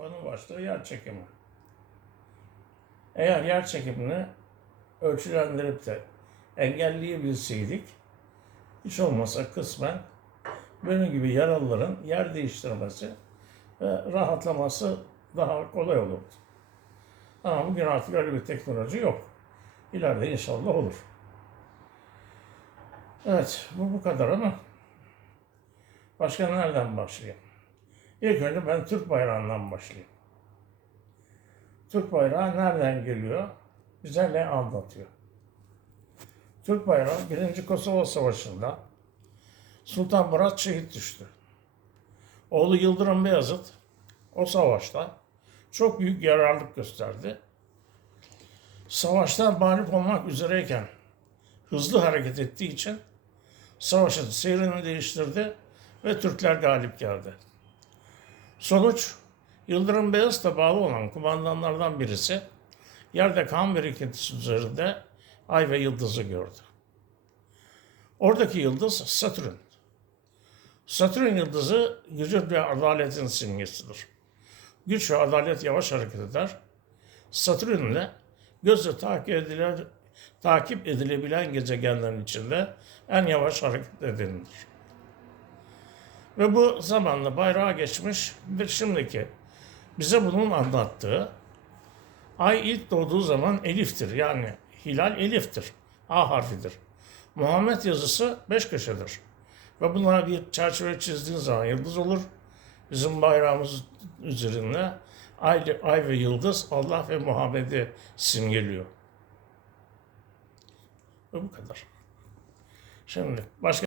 konu başlığı yer çekimi. Eğer yer çekimini ölçülendirip de engelleyebilseydik, hiç olmasa kısmen benim gibi yaralıların yer değiştirmesi ve rahatlaması daha kolay olurdu. Ama bugün artık öyle bir teknoloji yok. İleride inşallah olur. Evet, bu bu kadar ama başka nereden başlayayım? İlk önce ben Türk bayrağından başlayayım. Türk bayrağı nereden geliyor? Bize ne anlatıyor? Türk bayrağı 1. Kosova Savaşı'nda Sultan Murat şehit düştü. Oğlu Yıldırım Beyazıt o savaşta çok büyük yararlık gösterdi. Savaştan mağlup olmak üzereyken hızlı hareket ettiği için savaşın seyrini değiştirdi ve Türkler galip geldi. Sonuç Yıldırım Beyazıt'a bağlı olan kumandanlardan birisi yerde kan birikintisi üzerinde ay ve yıldızı gördü. Oradaki yıldız Satürn. Satürn yıldızı gücün ve adaletin simgesidir. Güç ve adalet yavaş hareket eder. Satürn ile gözle takip edilen, takip edilebilen gezegenlerin içinde en yavaş hareket edenidir. Ve bu zamanla bayrağa geçmiş bir şimdiki bize bunun anlattığı ay ilk doğduğu zaman eliftir. Yani hilal eliftir. A harfidir. Muhammed yazısı beş köşedir. Ve buna bir çerçeve çizdiğin zaman yıldız olur. Bizim bayrağımız üzerinde ay, ay ve yıldız Allah ve Muhammed'i simgeliyor. Ve bu kadar. Şimdi başka